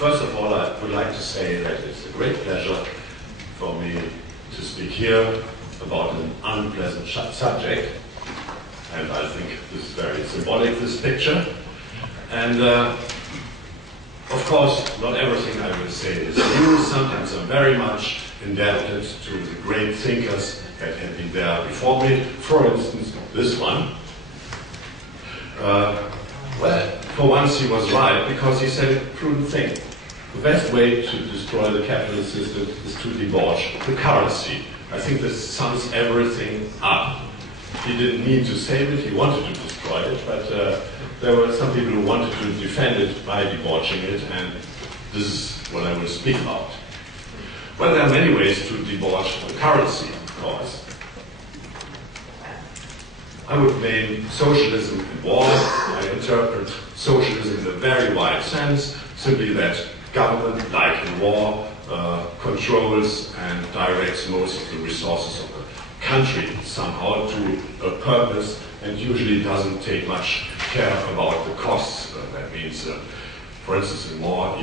First of all, I would like to say that it's a great pleasure for me to speak here about an unpleasant subject, and I think this is very symbolic, this picture. And of course, not everything I will say is new. Sometimes I'm very much indebted to the great thinkers that have been there before me. For instance, this one. Well, for once he was right, because he said a prudent thing. The best way to destroy the capitalist system is to debauch the currency. I think this sums everything up. He didn't mean to save it, he wanted to destroy it, but there were some people who wanted to defend it by debauching it, and this is what I will speak about. Well, there are many ways to debauch the currency, of course. I would name socialism in war. I interpret socialism in a very wide sense, simply that government, like in war, controls and directs most of the resources of the country somehow to a purpose, and usually doesn't take much care about the costs. That means, for instance, in war,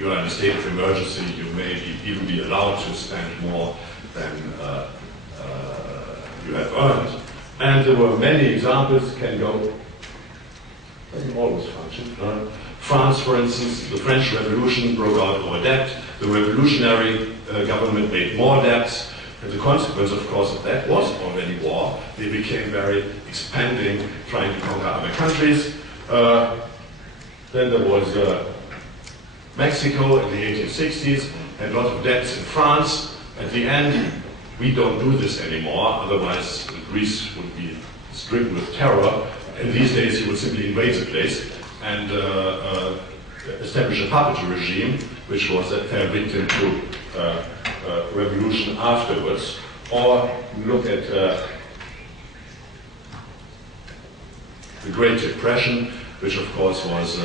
you are in a state of emergency, you may even be allowed to spend more than you have earned. And there were many examples, can go, doesn't always function. France, for instance, the French Revolution broke out over debt. The revolutionary government made more debts. And the consequence, of course, of that was already war. They became very expanding, trying to conquer other countries. Then there was Mexico in the 1860s, had a lot of debts in France. At the end, we don't do this anymore, otherwise Greece would be stricken with terror. In these days, he would simply invade the place and establish a puppet regime, which was a fair victim to revolution afterwards. Or look at the Great Depression, which of course was,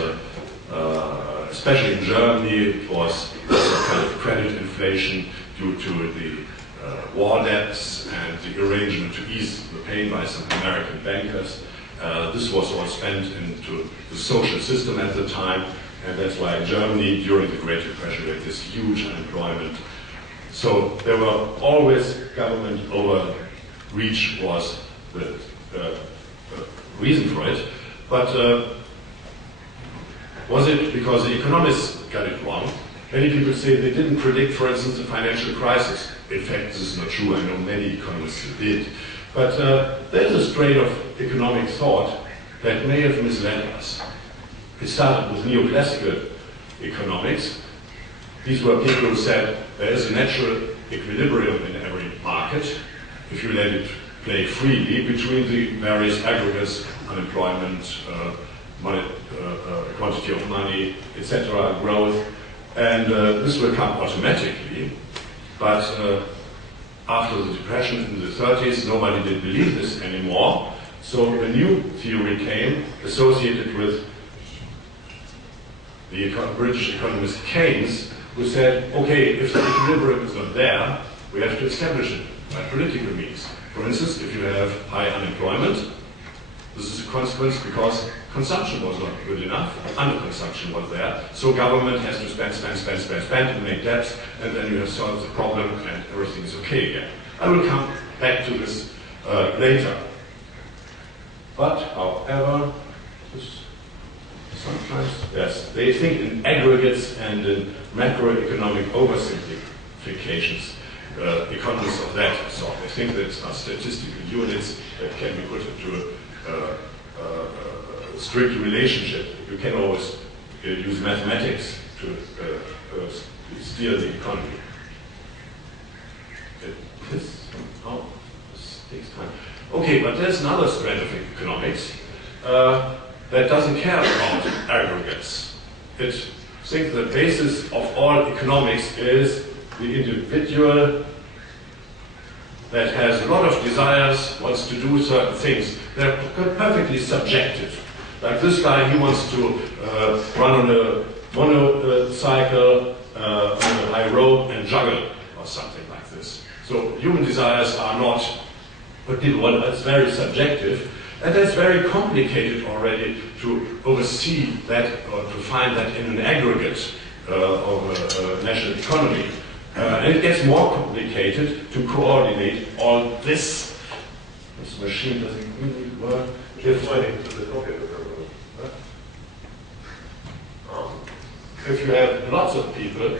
especially in Germany, it was a kind of credit inflation due to the war debts and the arrangement to ease the pain by some American bankers. This was all spent into the social system at the time, and that's why Germany, during the Great Depression, had this huge unemployment. So there were always government overreach was the reason for it. But was it because the economists got it wrong? Many people say they didn't predict, for instance, the financial crisis. In fact, this is not true. I know many economists who did. But there's a strain of economic thought that may have misled us. It started with neoclassical economics. These were people who said there is a natural equilibrium in every market if you let it play freely between the various aggregates, unemployment, quantity of money, etc., growth. And this will come automatically. But after the Depression in the 30s, nobody did believe this anymore. So a new theory came associated with the British economist Keynes, who said, okay, if the equilibrium is not there, we have to establish it by political means. For instance, if you have high unemployment, this is a consequence because consumption was not good enough, underconsumption was there, so government has to spend and make debts, and then you have solved the problem and everything is okay again. I will come back to this later. But, however, sometimes, yes, they think in aggregates and in macroeconomic oversimplifications, economists of that sort. They think that it's not statistical units that can be put into a strict relationship. You can always use mathematics to steer the economy. This takes time. Okay, but there's another strand of economics that doesn't care about aggregates. It thinks the basis of all economics is the individual that has a lot of desires, wants to do certain things. They're perfectly subjective. Like this guy, he wants to run on a motorcycle on a high road and juggle or something like this. So human desires are not what people want. It's very subjective. And that's very complicated already to oversee that or to find that in an aggregate of a national economy. And it gets more complicated to coordinate all this. This machine doesn't really work. If you have lots of people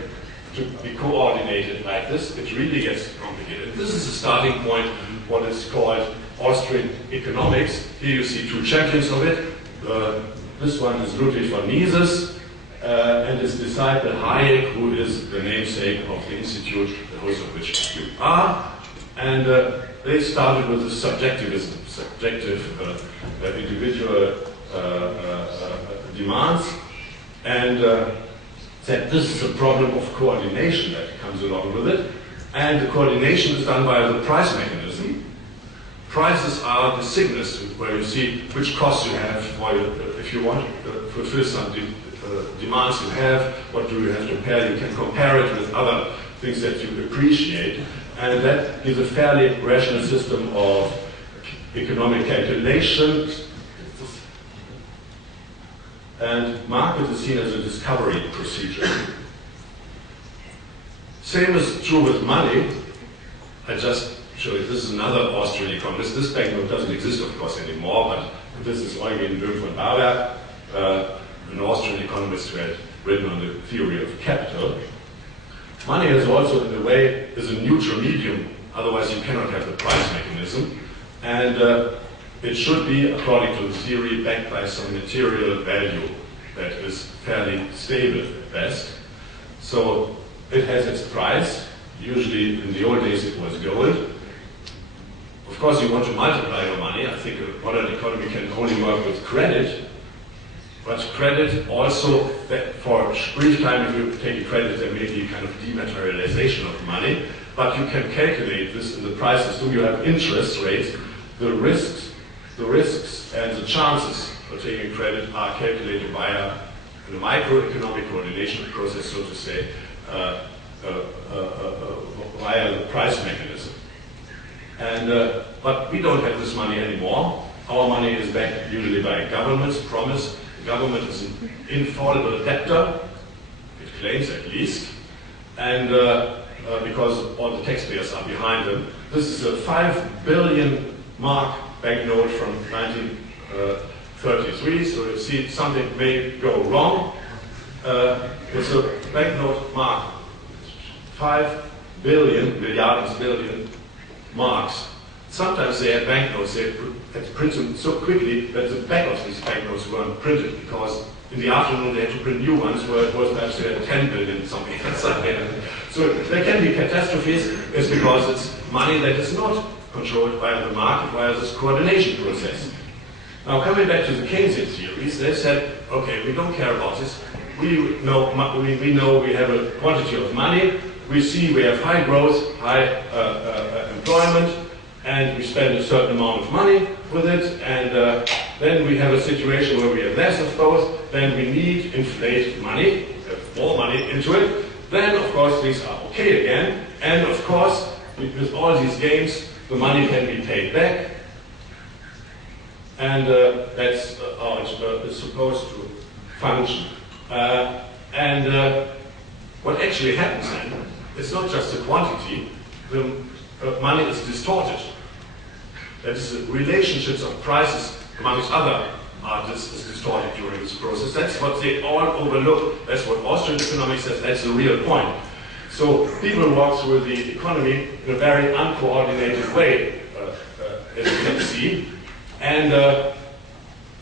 to be coordinated like this, it really gets complicated. This is the starting point, what is called Austrian economics. Here you see two champions of it. This one is Ludwig von Mises, and his disciple Hayek, who is the namesake of the institute, the host of which you are. And they started with the subjectivism, subjective individual demands, and said this is a problem of coordination that comes along with it. And the coordination is done by the price mechanism. Prices are the signals where you see which costs you have, or if you want to fulfill some demands you have, what do you have to pay. You can compare it with other things that you appreciate. And that gives a fairly rational system of economic calculation. And market is seen as a discovery procedure. Same is true with money. I just show you, this is another Austrian economist. This banknote doesn't exist, of course, anymore, but this is Eugen Böhm von Bauer, an Austrian economist who had written on the theory of capital. Money is also, in a way, is a neutral medium. Otherwise, you cannot have the price mechanism. And it should be, according to the theory, backed by some material value that is fairly stable at best. So it has its price. Usually, in the old days, it was gold. Of course, you want to multiply your money. I think a modern economy can only work with credit. But credit also, for a brief time, if you take a credit, there may be a kind of dematerialization of money. But you can calculate this in the price system. You have interest rates. The risks and the chances for taking credit are calculated via a microeconomic coordination process, so to say, via the price mechanism. And but we don't have this money anymore. Our money is backed usually by government's promise. The government is an infallible debtor, it claims at least, and because all the taxpayers are behind them. This is a 5 billion mark banknote from 1933, so you see something may go wrong. It's a banknote mark, 5 billion, billion marks. Sometimes they had banknotes, they had to print them so quickly that the back of these banknotes weren't printed, because in the afternoon they had to print new ones where it was perhaps they had 10 billion something. So there can be catastrophes. It's because it's money that is not controlled by the market via this coordination process. Now, coming back to the Keynesian theories, they said, okay, we don't care about this. We know we have a quantity of money. We see we have high growth, high employment, and we spend a certain amount of money with it, and then we have a situation where we have less of both. Then we need inflate money, more money into it. Then, of course, things are okay again, and of course, with all these gains, the money can be paid back, and that's how it's supposed to function. What actually happens then, it's not just the quantity, the money is distorted. That is, the relationships of prices amongst other artists is distorted during this process. That's what they all overlook. That's what Austrian economics says, that's the real point. So people walk through the economy in a very uncoordinated way, as you can see. And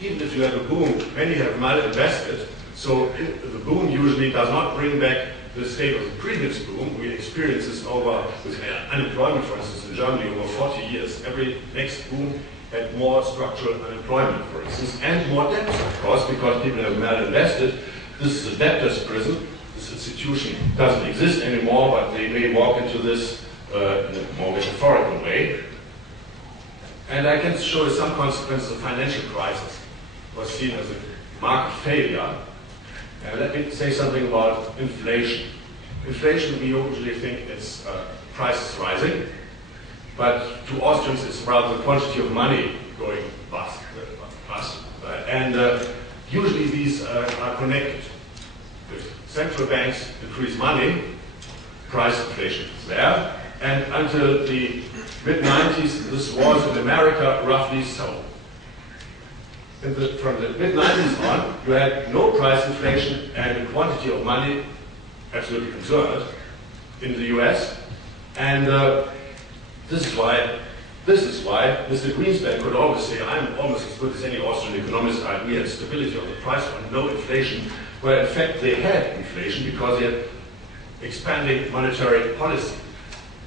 even if you have a boom, many have malinvested. So the boom usually does not bring back the state of the previous boom. We experience this with unemployment, for instance, in Germany over 40 years. Every next boom had more structural unemployment, for instance, and more debt, of course, because people have malinvested. This is a debtor's prison. This institution doesn't exist anymore, but they may walk into this in a more metaphorical way. And I can show you some consequences of financial crisis. It was seen as a market failure. Let me say something about inflation. Inflation, we usually think it's prices rising, but to Austrians it's rather the quantity of money going bust. are connected. If central banks increase money, price inflation is there, and until the mid-90s, this was in America roughly so. From the mid-90s on, you had no price inflation and the quantity of money absolutely conserved in the US, and this is why Mr. Greenspan could always say, I'm almost as good as any Austrian economist, we had stability of the price and no inflation, where in fact they had inflation because they had expanding monetary policy.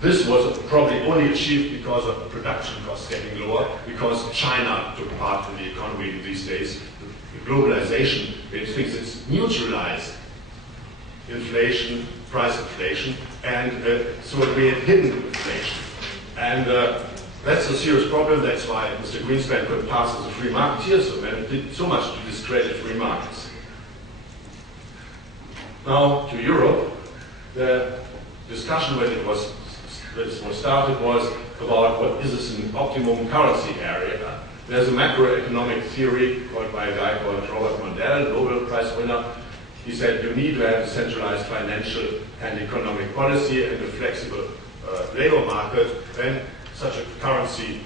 This was probably only achieved because of the production costs getting lower, because China took part in the economy these days. The globalization, it thinks it's neutralized inflation, price inflation, and so we had hidden inflation. And that's a serious problem. That's why Mr. Greenspan could pass as a free marketeer so and did so much to discredit free markets. Now to Europe, the discussion when it was started was about what is an optimum currency area. There's a macroeconomic theory called by a guy called Robert Mundell, Nobel Prize winner. He said you need to have a centralized financial and economic policy and a flexible labor market, then such a currency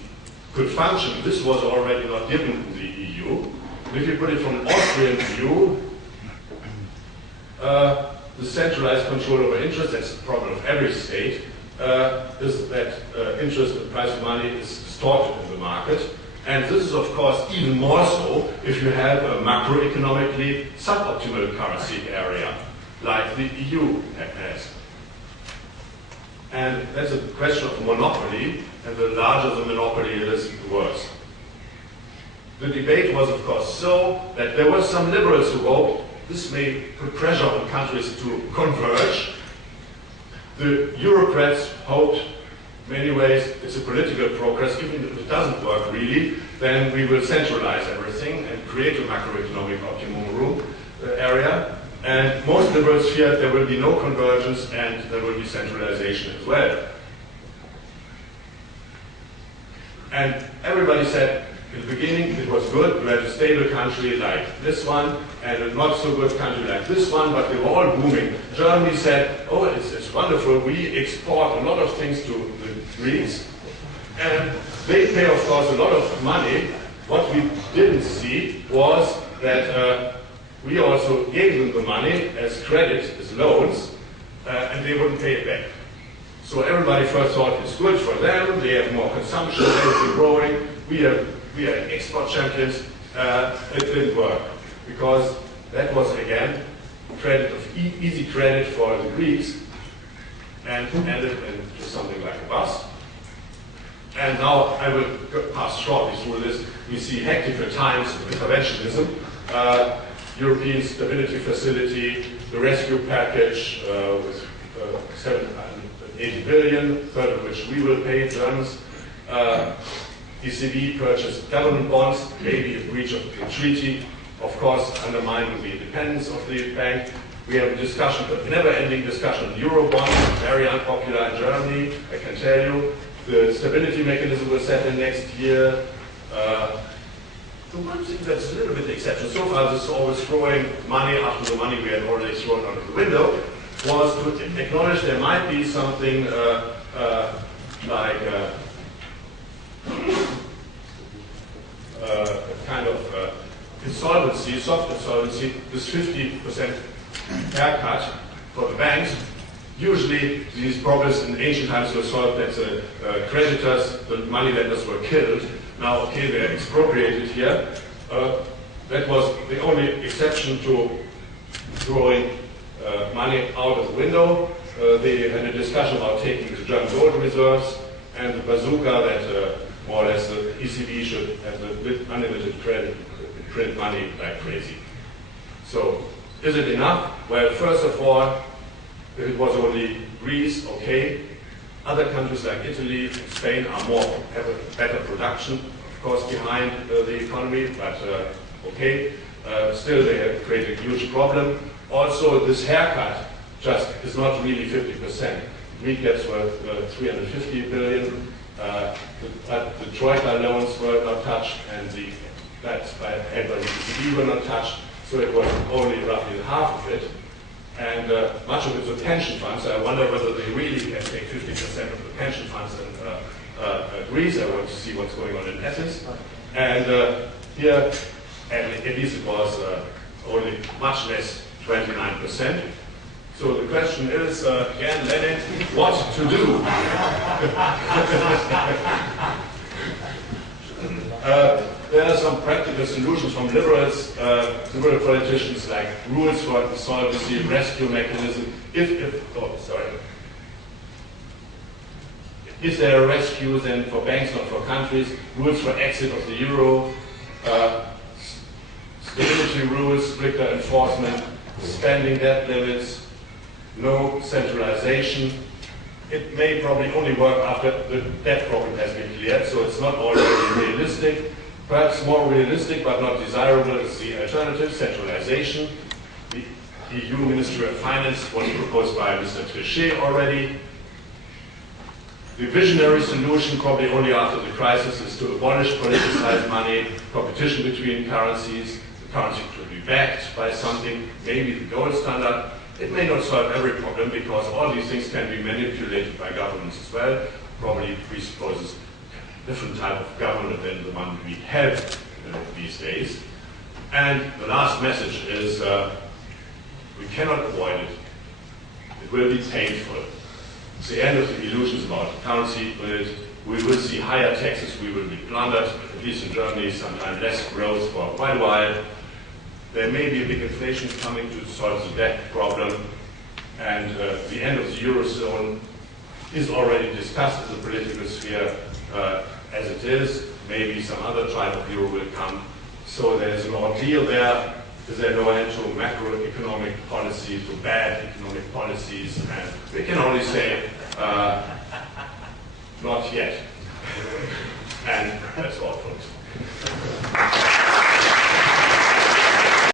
could function. This was already not given in the EU. If you put it from an Austrian view, the centralized control over interest, that's the problem of every state, is that interest and price of money is distorted in the market. And this is, of course, even more so if you have a macroeconomically suboptimal currency area, like the EU has. And that's a question of monopoly, and the larger the monopoly it is, the worse. The debate was, of course, so that there were some liberals who hoped this may put pressure on countries to converge. The Eurocrats hoped, in many ways, it's a political progress, even if it doesn't work really, then we will centralize everything and create a macroeconomic optimum area. And most liberals feared there will be no convergence and there will be centralization as well. And everybody said, in the beginning it was good, you had a stable country like this one, and a not so good country like this one, but they were all booming. Germany said, oh, it's wonderful, we export a lot of things to the Greeks, and they pay, of course, a lot of money. What we didn't see was that we also gave them the money as credit, as loans, and they wouldn't pay it back. So everybody first thought it's good for them, they have more consumption, everything growing, we are export champions. It didn't work, because that was, again, credit of easy credit for the Greeks, and ended into something like a bust. And now I will pass shortly through this. We see hectic times of interventionism, European Stability Facility, the rescue package with 780 billion, third of which we will pay, Germans. ECB purchased government bonds, maybe a breach of the treaty, of course undermining the independence of the bank. We have a discussion, a never-ending discussion on Euro bonds, very unpopular in Germany, I can tell you. The stability mechanism will set in next year. The one thing that's a little bit the exception so far, this always throwing money after the money we had already thrown out of the window, was to acknowledge there might be something like kind of insolvency, soft insolvency, this 50% haircut for the banks. Usually these problems in ancient times were solved that the creditors, the moneylenders were killed. Now, okay, they're expropriated here. That was the only exception to throwing money out of the window. They had a discussion about taking the German gold reserves and the bazooka that more or less the ECB should have the unlimited credit, print money like crazy. So, is it enough? Well, first of all, if it was only Greece, okay. Other countries like Italy and Spain have a better production, of course, behind the economy, but okay. Still, they have created a huge problem. Also, this haircut just is not really 50%. Greek debts were 350 billion, but the Troika loans were not touched, and the debts by the ECB were not touched. so it was only roughly half of it. And much of it was pension funds. I wonder whether they really can take 50% of the pension funds in Greece. I want to see what's going on in Athens. And here, at least it was only much less, 29%. So the question is, again, Lenin, what to do? There are some practical solutions from liberals, liberal politicians, like rules for insolvency, rescue mechanism. Is there a rescue then for banks, not for countries? Rules for exit of the euro, stability rules, stricter enforcement, spending debt limits, no centralization. It may probably only work after the debt problem has been cleared, so it's not already realistic. Perhaps more realistic but not desirable is the alternative, centralization. The EU Ministry of Finance was proposed by Mr. Trichet already. The visionary solution, probably only after the crisis, is to abolish politicized money, competition between currencies. The currency could be backed by something, maybe the gold standard. It may not solve every problem because all these things can be manipulated by governments as well. Probably presupposes a different type of government than the one we have these days. And the last message is we cannot avoid it. It will be painful. It's the end of the illusions about currency. We will see higher taxes, we will be plundered, at least in Germany, sometimes less growth for quite a while. There may be a big inflation coming to solve the debt problem, and the end of the Eurozone is already discussed in the political sphere as it is. Maybe some other type of euro will come. So there's an ordeal there. Is there no end to macroeconomic policy, to bad economic policies? And we can only say, not yet. And that's all, folks.